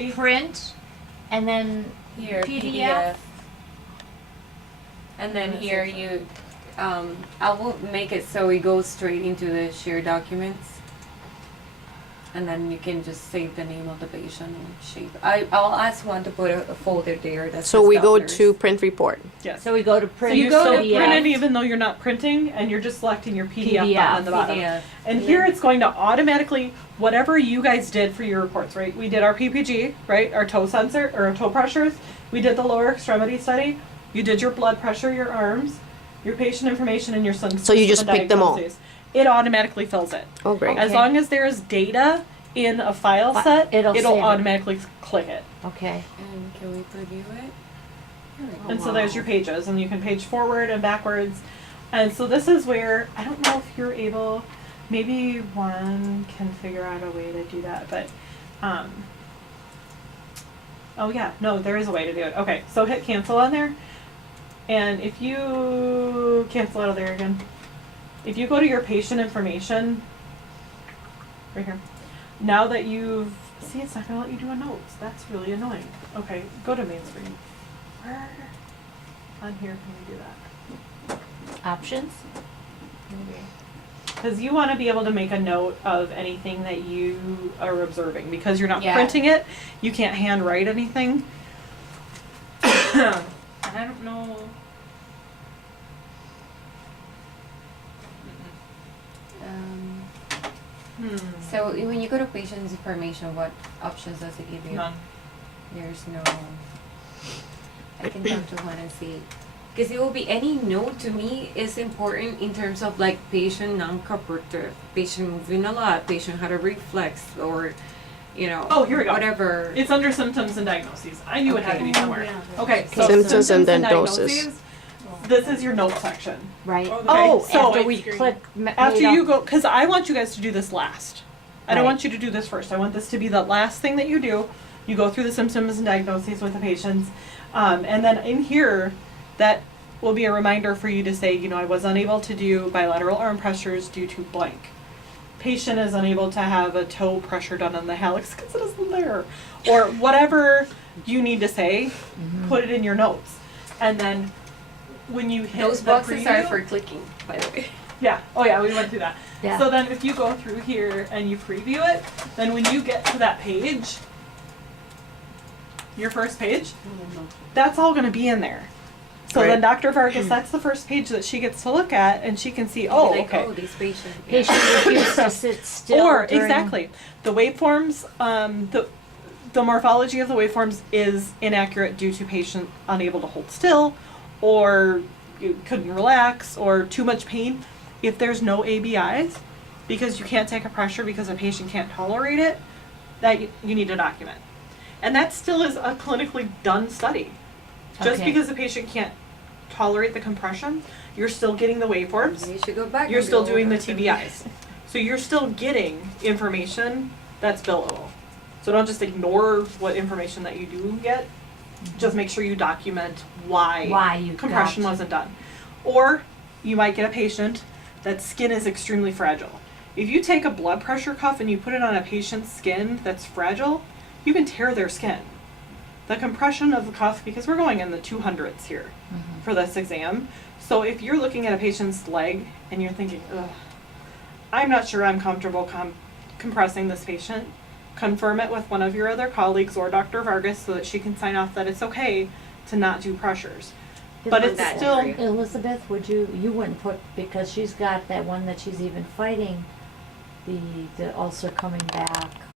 it print and then Here, PDF? And then here you, I will make it so it goes straight into the shared documents. And then you can just save the name of the patient and shape. I'll ask one to put a folder there that So says we go doctors. to print report. Yes. So we go to So print. you go to PDF. print it even though you're not printing, and you're just selecting your PDF button on the bottom. PDF. And here it's going to automatically, whatever you guys did for your reports, right? We did our PPG, right? Our toe sensor, or our toe pressures. We did the lower extremity study. You did your blood pressure, your arms, your patient information, and your symptoms. So you just and pick them all? diagnoses. It automatically fills it. Oh, great. As Okay. long as there is data in a file set, It'll save it. automatically click it. Okay. And can we preview it? Here we go. And so there's your pages, and you can page forward and backwards. And so this is where, I don't know if you're able, maybe one can figure out a way to do that, but, oh yeah, no, there is a way to do it. Okay, so hit cancel on there. And if you cancel out of there again, if you go to your patient information, right here, now that you've, see, it's not gonna let you do a notes. That's really annoying. Okay, go to main screen. Where on here can we do that? Options? Because you want to be able to make a note of anything that you are observing. Because you're not Yeah. printing it, you can't handwrite anything. And I don't know. So when you go to patient's information, what options does it give you? None. There's no. I can talk to one and see. Because it will be any note to me is important in terms of like patient non-cooperative, patient moving a lot, patient had a reflex, or, you know, Oh, here we go. whatever. It's under symptoms and diagnoses. I knew it had to be Okay. somewhere. Okay, so Symptoms and then diagnoses. doses. This is your note section. Right. Okay, Oh, so after it- we click. After you go, because I want you guys to do this last. I don't Right. want you to do this first. I want this to be the last thing that you do. You go through the symptoms and diagnoses with the patients. And then in here, that will be a reminder for you to say, you know, I was unable to do bilateral arm pressures due to blank. Patient is unable to have a toe pressure done on the hallux because it isn't there. Or whatever you need to say, put it in your notes. And then when you hit Those the boxes are preview- for clicking, by the way. Yeah. Oh yeah, we went through that. Yeah. So then if you go through here and you preview it, then when you get to that page, your first page, that's all gonna be in there. So Right. then Dr. Vargas, that's the first page that she gets to look at, and she can see, Be oh, like, okay. oh, this patient. Patient refused to sit still. Or during- exactly, the waveforms, the morphology of the waveforms is inaccurate due to patient unable to hold still, or you couldn't relax, or too much pain. If there's no ABIs, because you can't take a pressure because a patient can't tolerate it, that you need to document. And that still is a clinically done study. Just Okay. because the patient can't tolerate the compression, you're still getting the waveforms. You should go back. You're and still go doing the over TBIs. So you're still getting information that's billable. So don't just ignore what information that you do get. Just make sure you document why you compression got- wasn't done. Or you might get a patient that skin is extremely fragile. If you take a blood pressure cuff and you put it on a patient's skin that's fragile, you can tear their skin. The compression of the cuff, because we're going in the 200s here for this exam. So if you're looking at a patient's leg and you're thinking, ugh, I'm not sure I'm comfortable compressing this patient, confirm it with one of your other colleagues or Dr. Vargas so that she can sign off that it's okay to not do pressures. But it's that still, area. Elizabeth, you wouldn't put, because she's got that one that she's even fighting, the ulcer coming back.